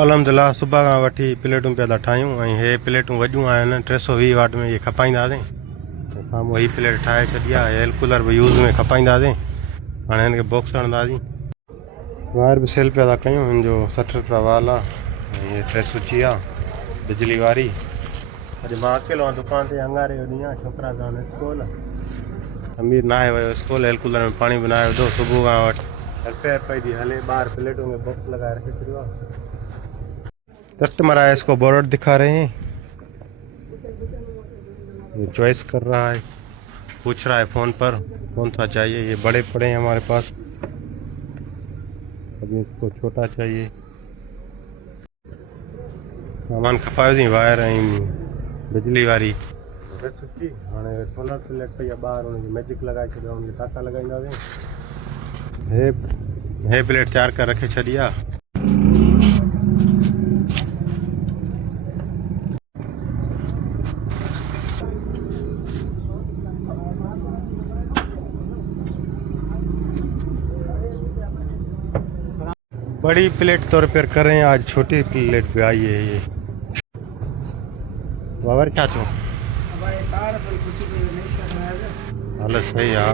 अलहमदिल्ला सुबह का वठी प्लेटूं पिया था ठाहियूं ऐं हे प्लेटूं वॾियूं आहिनि 320 वाट में इहे खपाईंदासीं। साम्हूं ही प्लेट ठाहे छॾी आहे। एयर कूलर बि यूज़ में खपाईंदासीं। हाणे हिन खे बॉक्स हणंदासीं। वायर बि सेल पिया था कयूं। हिन जो 60 रुपया वाल आहे ऐं हीअ 3 स्विच आहे बिजली वारी। अॼु मां अकेलो आहियां दुकान ते। अंगारे जो ॾींहुं आहे, छोकिरा था आहिनि स्कूल। अमीर न आहे वियो स्कूल। एयर कूलर में पाणी बि न आयो विधो सुबुह खां वठी रिपेयर पई थी हले। ॿाहिर प्लेटों में बॉक्स लगाए रखे छॾियो आहे। कस्टमर आया, इसको बोर्ड दिखा रहे हैं। ये चॉइस कर रहा है, पूछ रहा है फ़ोन पर कौन सा चाहिए। ये बड़े पड़े हैं हमारे पास, अभी इसको छोटा चाहिए। सामान खपायो थी वायर बिजली वारी सुठी। हाणे सोलर प्लेट पई आहे ॿाहिरि, हुनजी मैजिक लगाए छॾियो, हुनखे टाटा लॻाईंदासीं। हे प्लेट तैयार कर रखे छॾी आहे। बड़ी प्लेट तो रिपेयर कर रहे हैं, आज छोटी प्लेट पे आई है ये। बाबर क्या छो हाल सही है।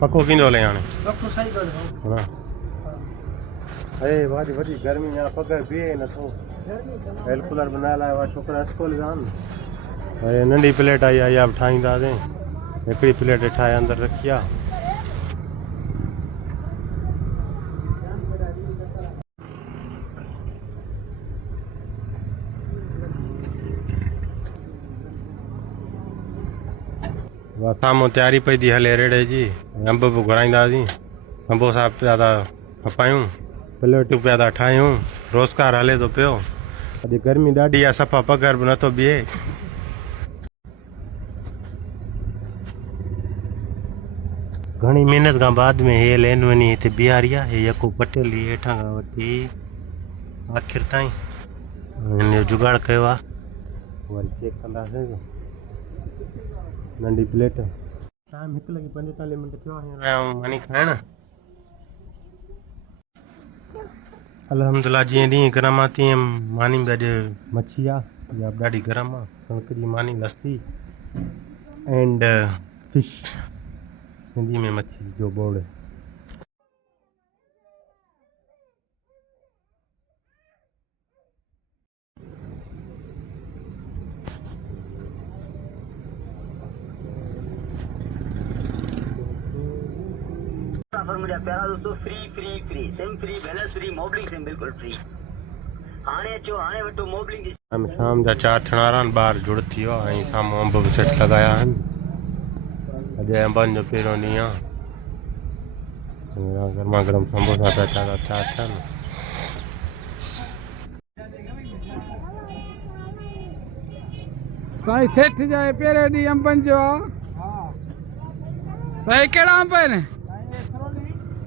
पको किंजो ले हाणे पको सही कर हां। अरे वादी वडी गर्मी यहाँ पगर बीहे नथो। एयर कूलर बनाए लायो आहे छोकिरा स्कूल विया आहिनि। अरे नंढी प्लेट आई आहे, इहा बि ठाहींदासीं। हिकिड़ी प्लेट ठाहे अंदरि रखी आहे। साम्हूं तयारी पई थी हले रेड़े जी। अंब बि घुराईंदासीं। संबोसा पिया था खपायूं, प्लेटूं पिया था ठाहियूं। रोज़गार हले थो पियो। अॼु गर्मी ॾाढी आहे, सफ़ा पघर बि नथो बीहे। घणी महिनत खां बाद में हे लेन वञी हिते बीहारी आहे। हे यको पटेल हेठां खां वठी आख़िर ताईं हिन जो जुगाड़ कयो आहे। वरी चेक कंदासीं। नंढी प्लेट टाइम 1:45 थियो आहे। मानी खाइण अलहमदिल्ला जीअं ॾींहुं गरम आहे तीअं मानी बि अॼु मच्छी आहे। इहा बि ॾाढी गरम आहे। कणिक जी मानी लस्सी एंड फिश, सिंधी में मच्छी जो बोड़। मुझे प्यारा दोस्तों free free free SIM free balance free मोबलिंग सिम बिल्कुल फ्री। हाणे अचो हाणे वठो मोबलिंग जी। शाम जा 4 थियण वारा आहिनि। ॿाहिरि जुड़ थी वियो आहे ऐं साम्हूं अंब बि सेट लॻाया आहिनि। अॼु अंबनि जो पहिरियों ॾींहुं आहे। गरमा गरम संबोसा पिया तयार थियनि। साईं सेठ जा पहिरें ॾींहुं अंबनि जो आहे। साईं कहिड़ा अंब आहिनि?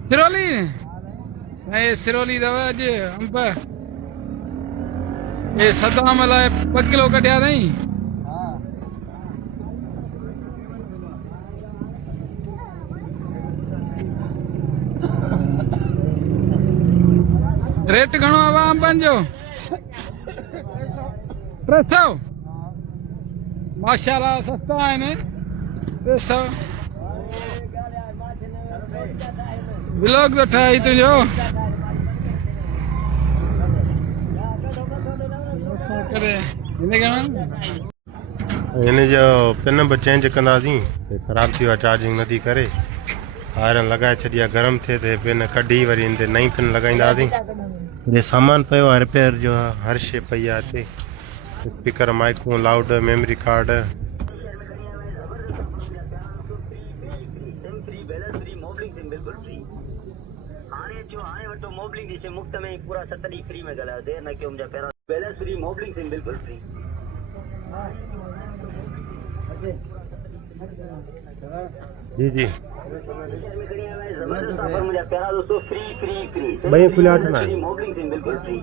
सिरोली ऐं सिरोली अथव अॼु अंब। हे सदाम लाइ 2 किलो कढिया अथई। रेट घणो आहे अंबनि जो? 300 माशाल्लाह सस्ता आहिनि। 300 ब्लॉग तो ठाही तुझो हिन जो पिन बि चेंज कंदासीं। ख़राबु थी वियो आहे, चार्जिंग नथी करे। आयरन लॻाए छॾी आहे, गरम थिए त पिन कढी वरी हिन ते नई पिन लॻाईंदासीं। हे सामान पियो आहे रिपेयर जो, हर शइ पई आहे हिते। स्पीकर, माइकूं, लाउड, मेमोरी कार्ड। मोबलिंग जी मुफ्त में पूरा 7 ॾींहं फ्री में ॻाल्हायो। देर न कयो मुंहिंजा पहिरां बैलेंस फ्री मोबलिंग सिम बिल्कुल फ्री। जी जी जबरदस्त ऑफर मुंहिंजा प्यारा दोस्तों फ्री फ्री फ्री भई खुलिया वठंदा आहिनि। मोबलिंग सिम बिल्कुल फ्री।